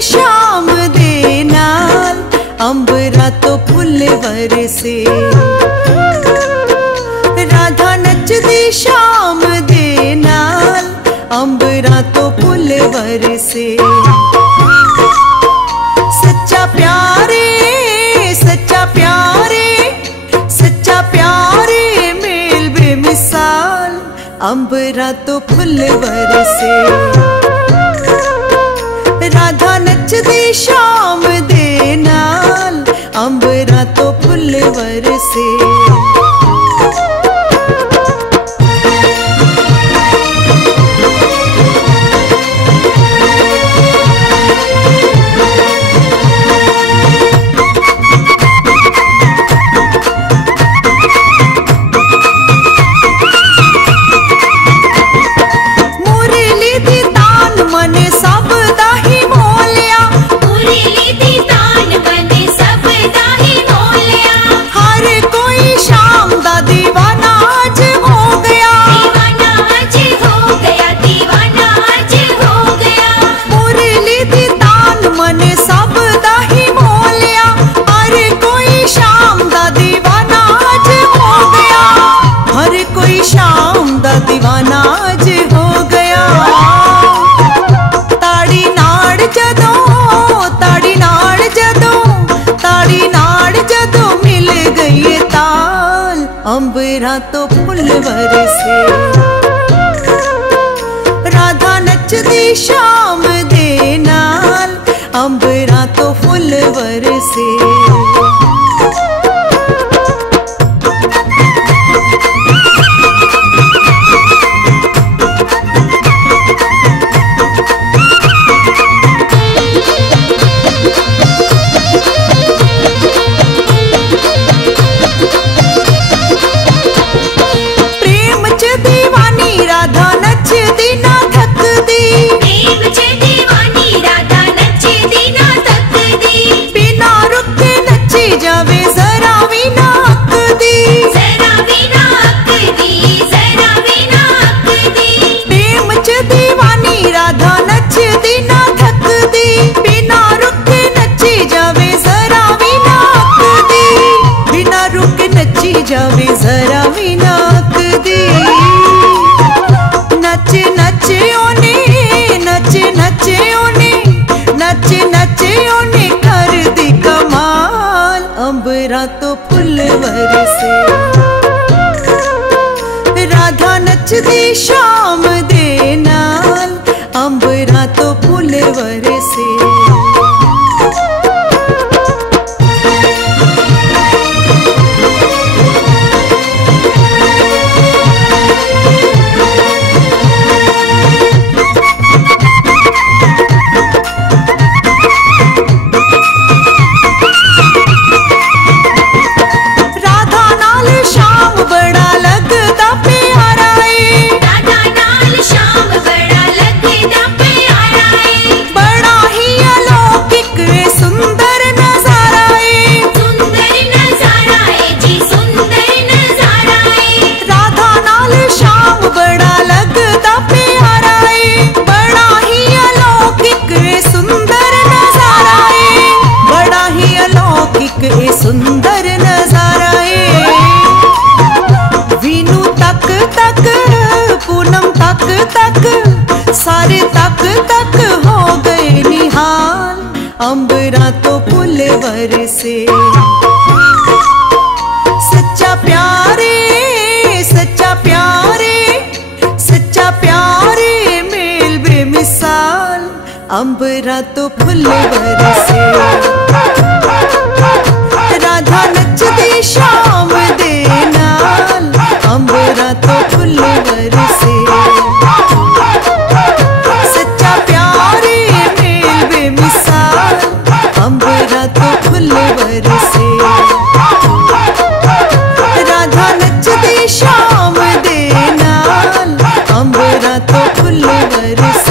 शाम दे नाल अंबरा तो फुल बरसे, राधा नचदी शाम दे नाल अंबरा तो फुल बरसे। सच्चा प्यारे सच्चा प्यारे सच्चा प्यारे मेल बेमिसाल अंबरा तो फुल बरसे। राधा नचदी शाम दे नाल अंबरा तो फुल बरसे। दीवाना आज हो गया। ताड़ी नाड़ जदों ताड़ी नाड़ जदों ताड़ी नाड़ जदों मिल गई ताल अंबरा तो फुल बरसे। राधा नचदी शाम दे नाल अंबरा तो फुल बरसे। जावे जरा भी नाक दी। नच नच ओने नच नच ओने नच नच ओने कर दी कमाल अंबरा तो फुल बरसे। राधा नचदी शाम दे नाल अंबरा तो फुल बरसे। सुंदर नजाराए वीनू तक तक पूनम तक तक सारे तक तक हो गए निहाल अंबरा तो फुल बरसे। सच्चा प्यारे सच्चा प्यारे सच्चा प्यारे मेल बेमिसाल अंबरा तो फुल बरसे। राधा नचदी शाम दे नाल अंबरा तो फुल बरसे। सच्चा प्यारे मेल बेमिसाल अंबरा तो फुल बरसे। राधा नचदी शाम दे नाल फूल बरसे